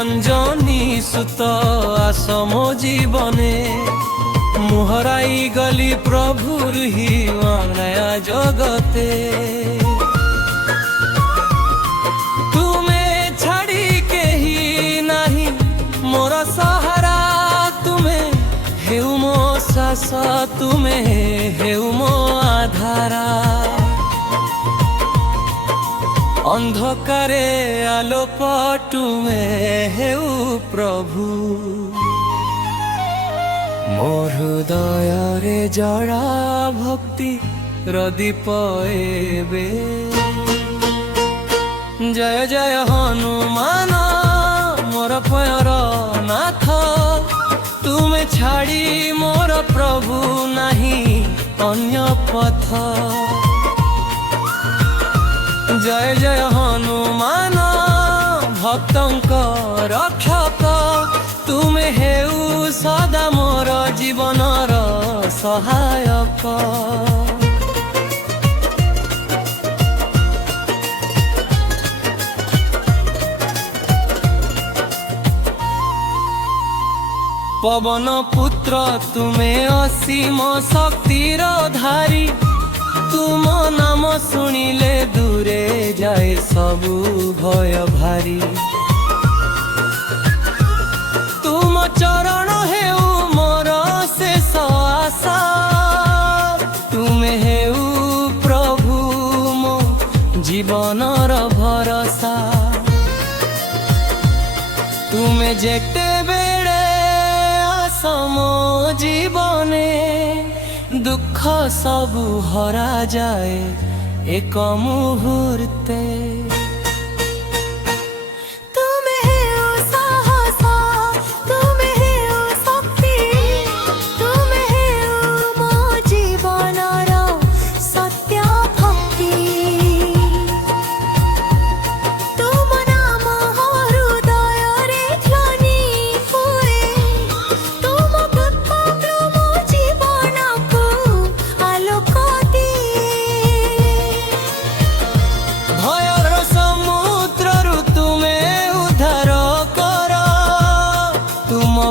ଅଞ୍ଜନି ସୁତ ଆସ ମୋ ଜୀବନେ ମୁଁ ହରାଇ ଗଲି ପ୍ରଭୁର ହି ମାୟା ଜଗତେ ତୁମେ ଛାଡ଼ି କେହି ନାହିଁ ମୋର ସହାରା ତୁମେ ହେଉ ମୋ ଶ୍ୱାସ ତୁମେ ହେଉ ମୋ ଆଧାରା ଅନ୍ଧକାରେ ଆଲୋକ ତୁମେ ହେଉ ପ୍ରଭୁ ମୋ ହୃଦୟରେ ଜଳା ଭକ୍ତିର ଦୀପ ଏବେ ଜୟ ଜୟ ହନୁମାନ ମୋର ପୟର ନାଥ ତୁମେ ଛାଡ଼ି ମୋର ପ୍ରଭୁ ନାହିଁ ଅନ୍ୟ ପଥ जय जय हनुमान भक्तंक रक्षक तुमे हेउ सदा मोर जीवनर सहायक पवन पुत्र तुमे असीम शक्तिर धारी तुम नाम शुणिले दूरे जाए सबु भय भारी तुम चरण हेउ मोर शेष आशा तुमे हेउ प्रभु मो जीवनर भरोसा तुमे जेते बेड़े आस मो जीवने दुख सबु हरा जाए एक मुहूर्ते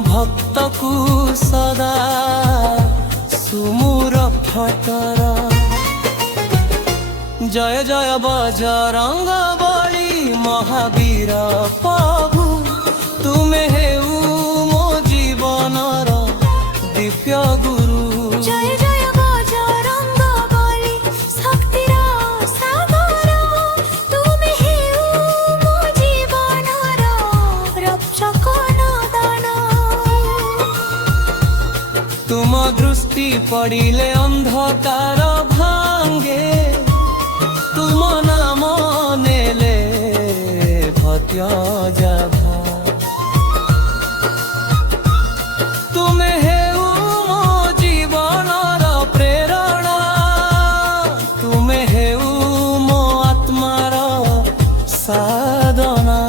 भक्त को सदा सुमुर फटर जय जय बजरंग बली महावीर प्रभु तुमे हेउ मो जीवनर दिव्य गुरु जय जय बजरंग बली शक्तिर सागर तुमे हेउ मो जीवनर रक्षक तुम दृष्टि पड़िले अंधकार भांगे तुम नाम नेले भत्य जाभा तुमे हेउ मो जीवनर प्रेरणा तुमे हेउ मो आत्मार साधना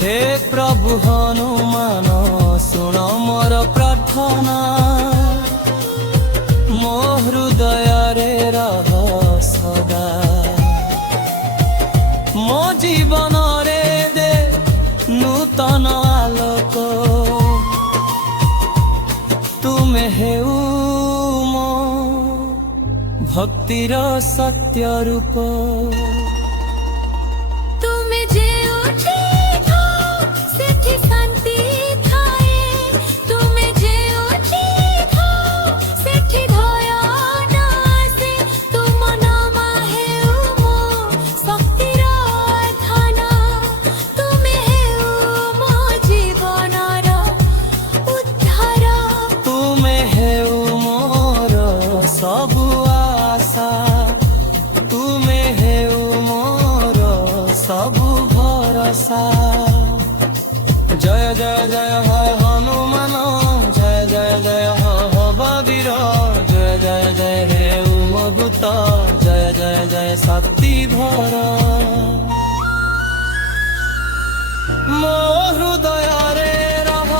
हे प्रभु हनुमान सुन मोर प्रार्थना मो हृदय रे रह सदा मो जीवन रे दे नूतन आलोक तुमे हेउ मो भक्तिर सत्य रूप सबु आशा तुमे हेउ मोर सबु भरोसा जय जय जय है हनुमान जय जय जय हो बबीर जय जय जय हे उमभूत जय जय जय शक्तिधर मो हृदय रे रह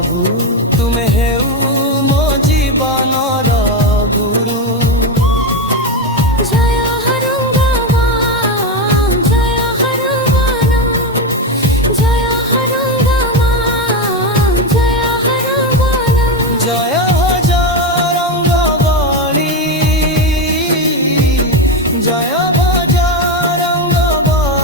ପ୍ରଭୁ ତୁମେ ହେଉ ମୋ ଜୀବନର ଗୁରୁ। জয় হরঙ্গমা জয় হরবন জয় হরঙ্গমা জয় হরবন জয় জরঙ্গ বলি জয়